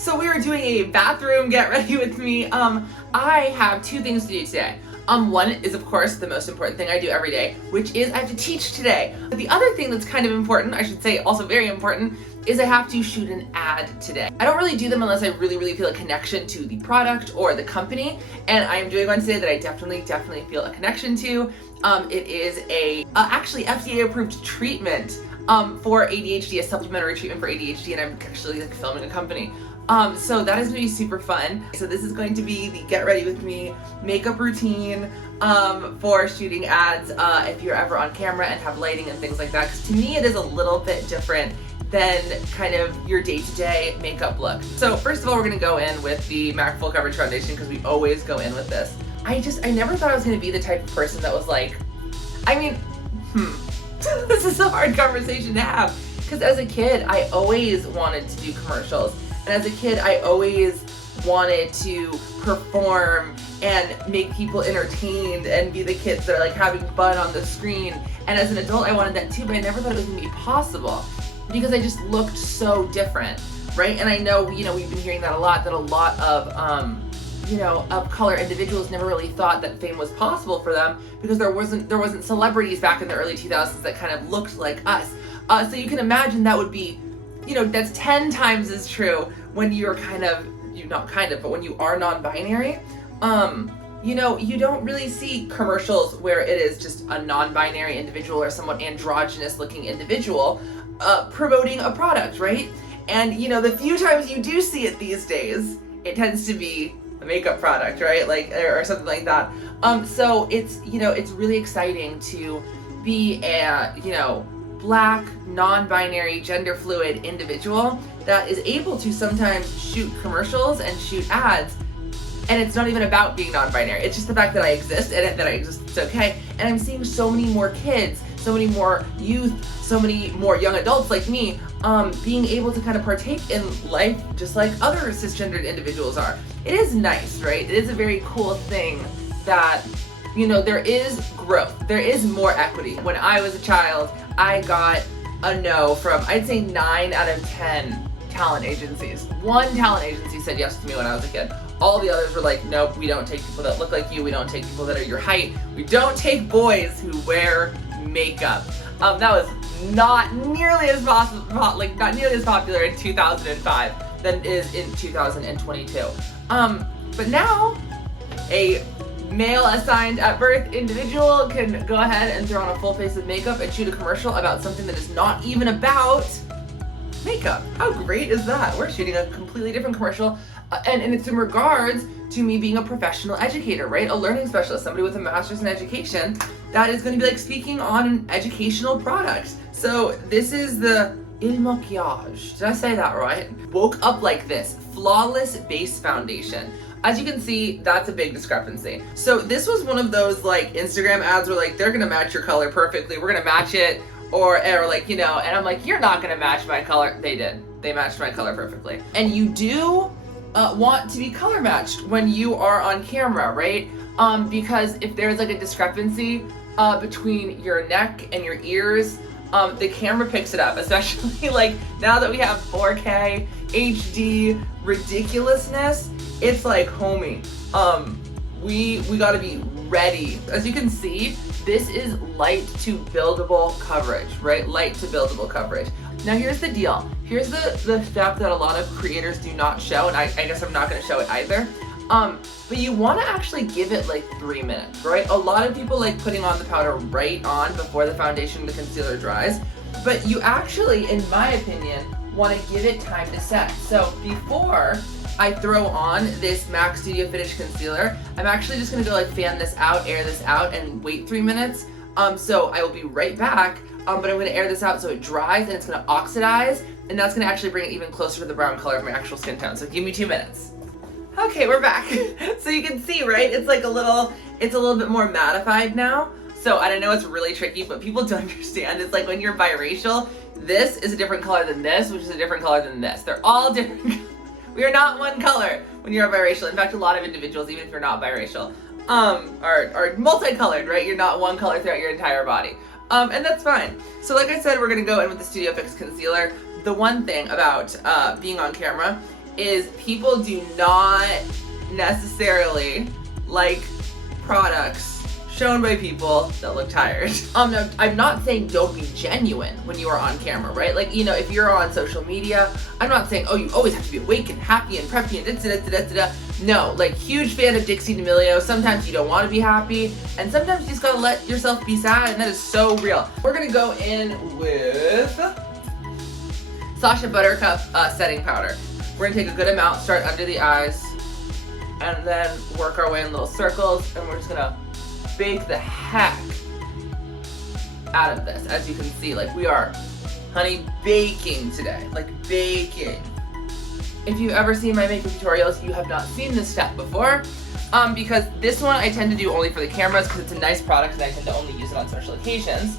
So we are doing a bathroom get ready with me. I have two things to do today. One is, of course, the most important thing I do every day, which is I have to teach today. But the other thing that's kind of important, I should say also very important, is I have to shoot an ad today. I don't really do them unless I really feel a connection to the product or the company, and I'm doing one today that I definitely feel a connection to. It is a actually FDA approved treatment for ADHD, a supplementary treatment for ADHD, and I'm actually filming a company. So that is going to be super fun. So this is going to be the get ready with me makeup routine for shooting ads if you're ever on camera and have lighting and things like that. Because to me it is a little bit different than kind of your day-to-day makeup look. So first of all, we're going to go in with the MAC Full Coverage Foundation because we always go in with this. I never thought I was going to be the type of person that was like, this is a hard conversation to have. Because as a kid, I always wanted to do commercials. And as a kid, I always wanted to perform and make people entertained and be the kids that are like having fun on the screen. And as an adult, I wanted that too, but I never thought it was gonna be possible because I just looked so different, right? And I know, we've been hearing that a lot of, of color individuals never really thought that fame was possible for them because there wasn't celebrities back in the early 2000s that kind of looked like us. So you can imagine that would be, that's 10 times as true when you're but when you are non-binary. You don't really see commercials where it is just a non-binary individual or somewhat androgynous looking individual promoting a product, right? And the few times you do see it these days, it tends to be a makeup product, right? Or something like that. So it's really exciting to be a, Black, non-binary, gender fluid individual that is able to sometimes shoot commercials and shoot ads, and it's not even about being non-binary. It's just the fact that I exist, and that I exist, it's okay. And I'm seeing so many more kids, so many more youth, so many more young adults like me being able to kind of partake in life just like other cisgendered individuals are. It is nice, right? It is a very cool thing that there is growth. There is more equity. When I was a child, I got a no from, I'd say 9 out of 10 talent agencies. One talent agency said yes to me when I was a kid. All the others were like, nope, we don't take people that look like you. We don't take people that are your height. We don't take boys who wear makeup. That was not nearly as popular in 2005 than it is in 2022. But now, a male assigned at birth individual can go ahead and throw on a full face of makeup and shoot a commercial about something that is not even about makeup. How great is that? We're shooting a completely different commercial, and it's in regards to me being a professional educator, right? A learning specialist, somebody with a master's in education that is going to be speaking on an educational product. So this is the Il Maquillage. Did I say that right? Woke Up Like This Flawless Base Foundation. As you can see, that's a big discrepancy. So this was one of those Instagram ads where they're gonna match your color perfectly. We're gonna match it, or and I'm like, you're not gonna match my color. They did. They matched my color perfectly. And you do want to be color matched when you are on camera, right? Because if there's a discrepancy between your neck and your ears, the camera picks it up, especially now that we have 4K HD ridiculousness. It's homie, we gotta be ready. As you can see, this is light to buildable coverage, right? Light to buildable coverage. Now here's the deal. Here's the step that a lot of creators do not show, and I guess I'm not gonna show it either. But you wanna actually give it 3 minutes, right? A lot of people like putting on the powder right on before the foundation and the concealer dries, but you actually, in my opinion, wanna give it time to set. So before I throw on this MAC Studio Finish Concealer, I'm actually just gonna go fan this out, air this out, and wait 3 minutes. So I will be right back, but I'm gonna air this out so it dries and it's gonna oxidize, and that's gonna actually bring it even closer to the brown color of my actual skin tone. So give me 2 minutes. Okay, we're back. So you can see, right? It's a little bit more mattified now. So I know it's really tricky, but people don't understand. It's when you're biracial, this is a different color than this, which is a different color than this. They're all different. We are not one color when you're biracial. In fact, a lot of individuals, even if you're not biracial, are multicolored, right? You're not one color throughout your entire body. And that's fine. So like I said, we're gonna go in with the Studio Fix Concealer. The one thing about being on camera is people do not necessarily like products shown by people that look tired. No, I'm not saying don't be genuine when you are on camera, right? Like, you know, if you're on social media, I'm not saying, oh, you always have to be awake and happy and preppy and da-da-da-da-da-da. No, like, huge fan of Dixie D'Amelio. Sometimes you don't want to be happy, and sometimes you just gotta let yourself be sad, and that is so real. We're gonna go in with Sacha Buttercup setting powder. We're gonna take a good amount, start under the eyes, and then work our way in little circles, and we're just gonna bake the heck out of this. As you can see, like, we are, honey, baking today, like baking. If you've ever seen my makeup tutorials, you have not seen this step before, because this one I tend to do only for the cameras because it's a nice product and I tend to only use it on special occasions.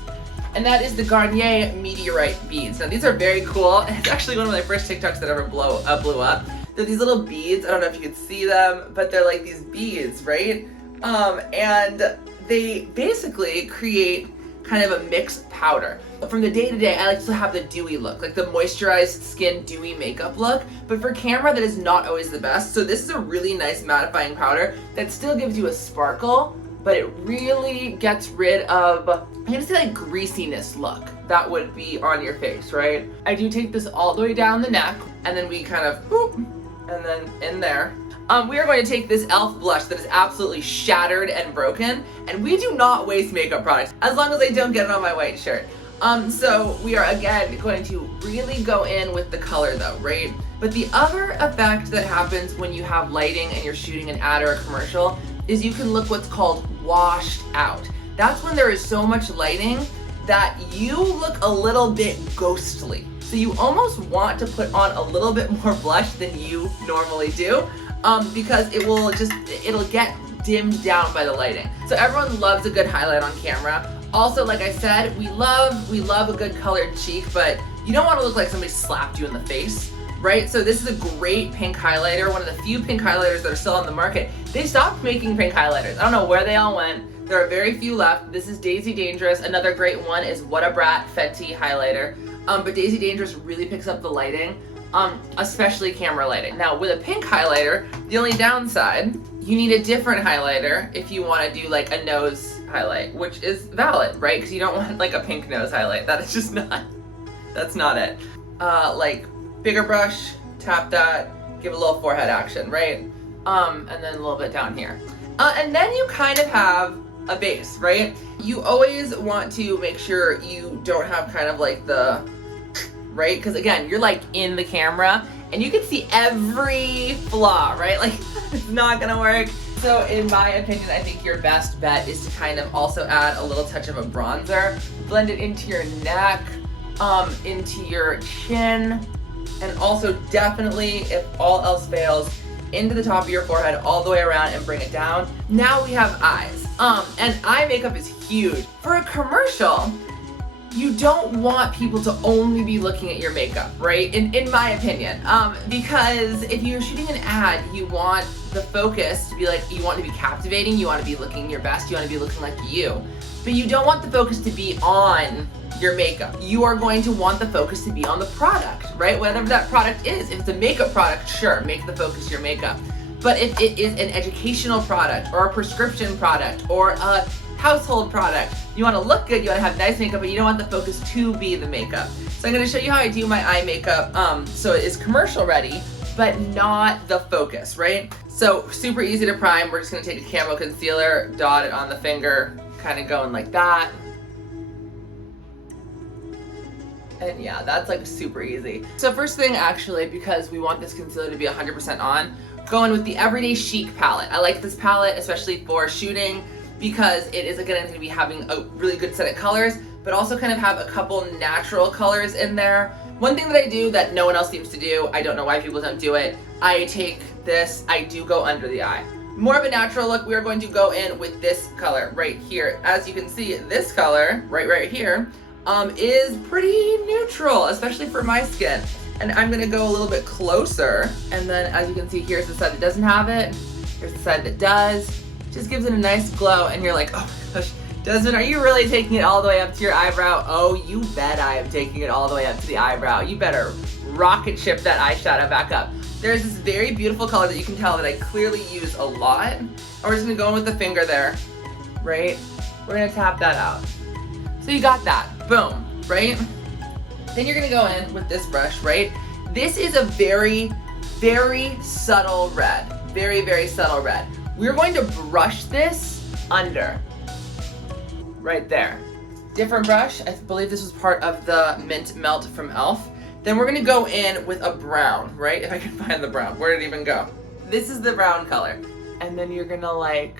And that is the Garnier Meteorite beads. Now these are very cool, and it's actually one of my first TikToks that ever blew up. They're these little beads. I don't know if you can see them, but they're like these beads, right? And they basically create kind of a mixed powder. From the day-to-day, I like to have the dewy look, like the moisturized skin dewy makeup look, but for camera that is not always the best. So this is a really nice mattifying powder that still gives you a sparkle, but it really gets rid of, I'm gonna say, like, greasiness look that would be on your face, right? I do take this all the way down the neck, and then we kind of, whoop, and then in there. We are going to take this e.l.f. blush that is absolutely shattered and broken, and we do not waste makeup products, as long as I don't get it on my white shirt. So we are, again, going to really go in with the color though, right? But the other effect that happens when you have lighting and you're shooting an ad or a commercial is you can look what's called washed out. That's when there is so much lighting that you look a little bit ghostly. So you almost want to put on a little bit more blush than you normally do, because it'll get dimmed down by the lighting. So everyone loves a good highlight on camera. Also, like I said, we love a good colored cheek, but you don't want to look like somebody slapped you in the face, right? So this is a great pink highlighter, one of the few pink highlighters that are still on the market. They stopped making pink highlighters. I don't know where they all went. There are very few left. This is Daisy Dangerous. Another great one is What a Brat Fenty highlighter. But Daisy Dangerous really picks up the lighting, especially camera lighting. Now with a pink highlighter, the only downside, you need a different highlighter if you want to do like a nose highlight, which is valid, right? Because you don't want like a pink nose highlight. That is just not, that's not it. Like bigger brush, tap that, give a little forehead action, right? And then a little bit down here. And then you kind of have a base, right? You always want to make sure you don't have kind of like the, right? Because again, you're like in the camera and you can see every flaw, right? Like it's not gonna work. So in my opinion, I think your best bet is to kind of also add a little touch of a bronzer, blend it into your neck, into your chin, and also definitely, if all else fails, into the top of your forehead all the way around and bring it down. Now we have eyes. And eye makeup is huge. For a commercial, you don't want people to only be looking at your makeup, right? In my opinion. Because if you're shooting an ad, you want the focus to be like, you want to be captivating, you want to be looking your best, you want to be looking like you. But you don't want the focus to be on your makeup. You are going to want the focus to be on the product, right? Whatever that product is. If it's a makeup product, sure, make the focus your makeup. But if it is an educational product or a prescription product or a household product, you want to look good, you want to have nice makeup, but you don't want the focus to be the makeup. So I'm going to show you how I do my eye makeup so it is commercial ready, but not the focus, right? So super easy to prime. We're just going to take a camo concealer, dot it on the finger, kind of going like that. And yeah, that's like super easy. So first thing, actually, because we want this concealer to be 100% on, going with the Everyday Chic palette. I like this palette, especially for shooting, because it is, again, going to be having a really good set of colors, but also kind of have a couple natural colors in there. One thing that I do that no one else seems to do, I don't know why people don't do it, I take this, I do go under the eye. More of a natural look, we are going to go in with this color right here. As you can see, this color, right here, is pretty neutral, especially for my skin. And I'm gonna go a little bit closer, and then as you can see, here's the side that doesn't have it, here's the side that does. Just gives it a nice glow, and you're like, oh my gosh, Desmond, are you really taking it all the way up to your eyebrow? Oh, you bet I am taking it all the way up to the eyebrow. You better rocket ship that eyeshadow back up. there's this very beautiful color that you can tell that I clearly use a lot. And we're just gonna go in with the finger there, right? We're gonna tap that out. So you got that, boom, right? Then you're gonna go in with this brush, right? This is a very, very subtle red. Very, very subtle red. We're going to brush this under, right there. Different brush, I believe this was part of the Mint Melt from e.l.f. Then we're gonna go in with a brown, right? If I can find the brown, where did it even go? This is the brown color. And then you're gonna like,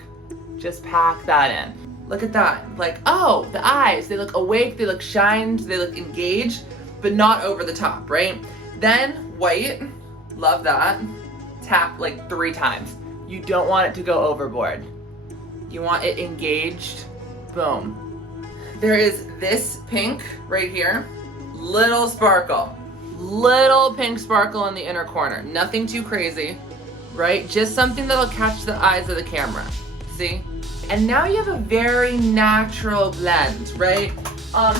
just pack that in. Look at that, like, oh, the eyes, they look awake, they look shined, they look engaged, but not over the top, right? Then white, love that. Tap like 3 times. You don't want it to go overboard. You want it engaged, boom. There is this pink right here, little sparkle. Little pink sparkle in the inner corner. Nothing too crazy, right? Just something that'll catch the eyes of the camera, see? And now you have a very natural blend, right?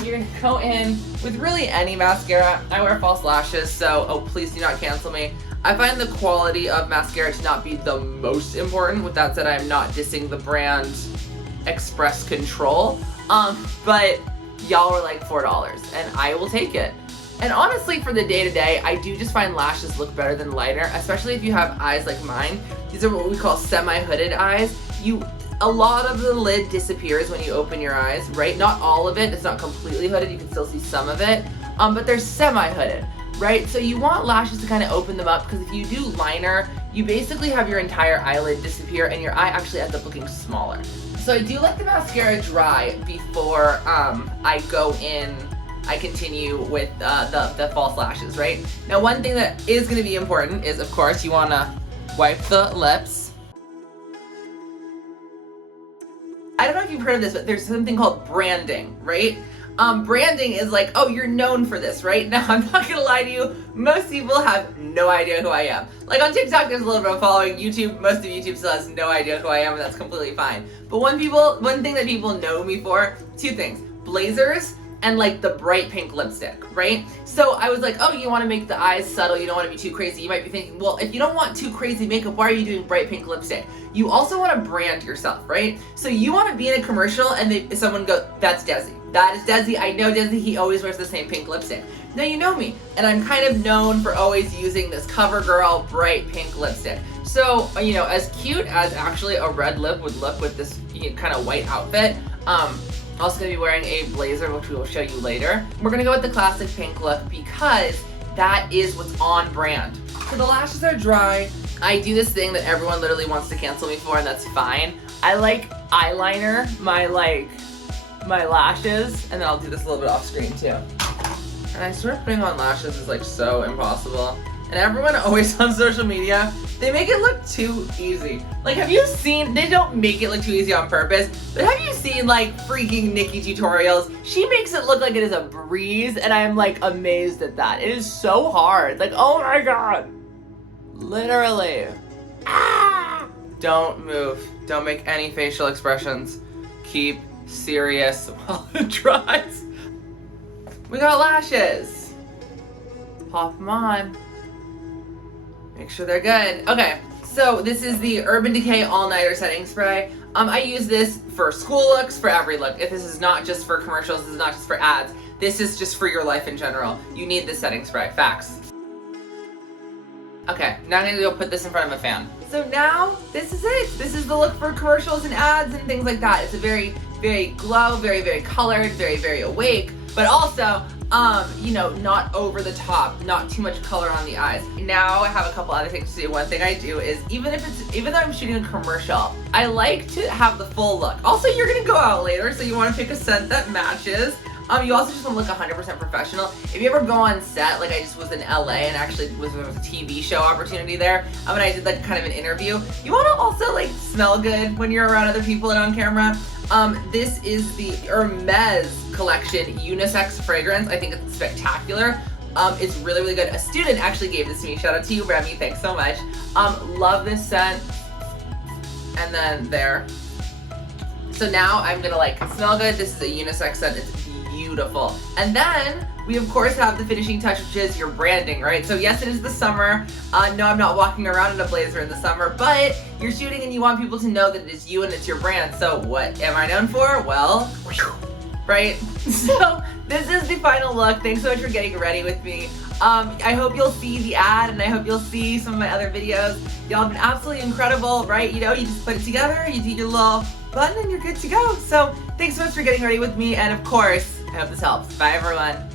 You're gonna go in with really any mascara. I wear false lashes, so, oh, please do not cancel me. I find the quality of mascara to not be the most important. With that said, I'm not dissing the brand Express Control, but y'all are like $4, and I will take it. And honestly, for the day-to-day, I do just find lashes look better than liner, especially if you have eyes like mine. These are what we call semi-hooded eyes. A lot of the lid disappears when you open your eyes, right? Not all of it, it's not completely hooded, you can still see some of it, but they're semi-hooded, right? So you want lashes to kind of open them up, because if you do liner, you basically have your entire eyelid disappear and your eye actually ends up looking smaller. So I do let the mascara dry before I continue with the false lashes, right? Now, one thing that is gonna be important is, of course, you wanna wipe the lips. I don't know if you've heard of this, but there's something called branding, right? Branding is like, oh, you're known for this, right? Now, I'm not gonna lie to you, most people have no idea who I am. Like on TikTok, there's a little bit of following. YouTube, most of YouTube still has no idea who I am, and that's completely fine. But one thing that people know me for, 2 things, blazers and like the bright pink lipstick, right? So I was like, oh, you wanna make the eyes subtle, you don't wanna be too crazy. You might be thinking, well, if you don't want too crazy makeup, why are you doing bright pink lipstick? You also wanna brand yourself, right? So you wanna be in a commercial and someone goes, that's Desi. That is Desi, I know Desi, he always wears the same pink lipstick. Now you know me, and I'm kind of known for always using this CoverGirl bright pink lipstick. So, you know, as cute as actually a red lip would look with this kind of white outfit, also gonna be wearing a blazer, which we will show you later. We're gonna go with the classic pink look because that is what's on brand. So the lashes are dry. I do this thing that everyone literally wants to cancel me for, and that's fine. I like eyeliner my lashes, and then I'll do this a little bit off screen too. And I swear putting on lashes is like so impossible. And everyone always on social media, they make it look too easy. Like, have you seen, they don't make it look too easy on purpose, but have you seen like freaking Nikki tutorials? She makes it look like it is a breeze, and I'm like amazed at that. It is so hard. Like, oh my God. Literally. Ah! Don't move. Don't make any facial expressions. Keep serious while it dries. We got lashes. Pop them on. Make sure they're good. Okay, so this is the Urban Decay All-Nighter Setting Spray. I use this for school looks, for every look. If this is not just for commercials, this is not just for ads, this is just for your life in general. You need this setting spray, facts. Okay, now I'm gonna go put this in front of a fan. So now, this is it. This is the look for commercials and ads and things like that. It's a very, very glow, very, very colored, very, very awake, but also, you know, not over the top, not too much color on the eyes. Now I have a couple other things to do. One thing I do is, even though I'm shooting a commercial, I like to have the full look. Also, you're gonna go out later, so you wanna pick a scent that matches. You also just want to look 100% professional. If you ever go on set, like I just was in LA and actually there was a TV show opportunity there, and I did like kind of an interview, you want to also like smell good when you're around other people and on camera. This is the Hermes collection unisex fragrance. I think it's spectacular. It's really, really good. A student actually gave this to me. Shout out to you, Remy. Thanks so much. Love this scent. And then there. So now I'm gonna like smell good. This is a unisex scent. It's beautiful. And then we of course have the finishing touch, which is your branding, right? So yes, it is the summer. No, I'm not walking around in a blazer in the summer, but you're shooting and you want people to know that it is you and it's your brand. So what am I known for? Well, right? So this is the final look. Thanks so much for getting ready with me. I hope you'll see the ad and I hope you'll see some of my other videos. Y'all have been absolutely incredible, right? You know, you just put it together, you do your little button and you're good to go. So thanks so much for getting ready with me. And of course, I hope this helps. Bye everyone.